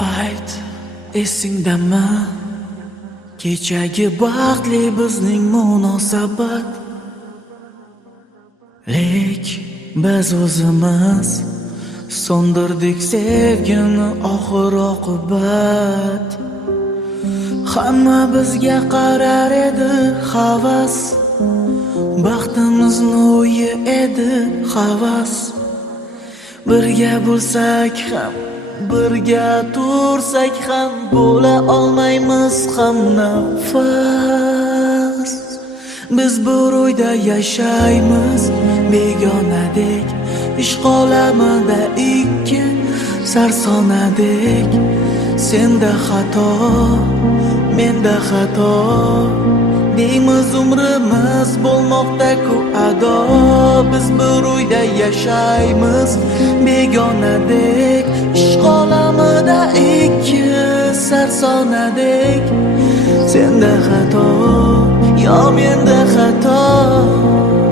Ayt, esingdami kechagi baxtli bizning munosabat? Lek biz o'zimiz so'ndirdik sevgini oxir oqibat. Hamma bizga qarar edi havas, baxtimizni o'yi edi havas. Birga bo'lsak ham, birga tursak ham, bo'la olmaymiz ham nafas. Biz bir uyda yashaymiz begonadek, ishq olamida ikki sarsonadek. Senda xato, menda xato, deymiz umrimiz bo'lmoqda-ku ado. Biz bir uyda yashaymiz begonadek, ishq olamida ikki sarsonadek. Senda xato, yo menda xato,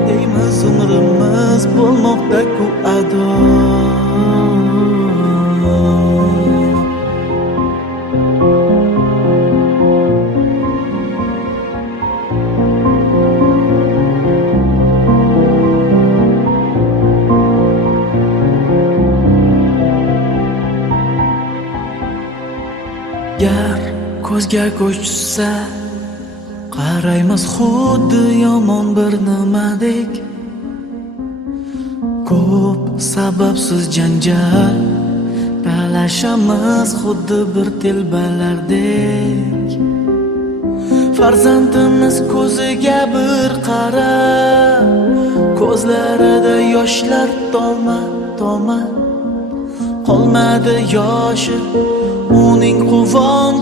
deymiz umrimiz bo'lmoqda-ku ado. Gar ko'zga ko'z tushsa, qaraymiz xuddi yomon bir nimadek. Ko'p sababsiz janjal, talashamiz xuddi bir telbalardek. Farzandimiz ko'ziga bir qara, ko'zlarida yoshlar toma qolmadi yoshi, uning quvonchi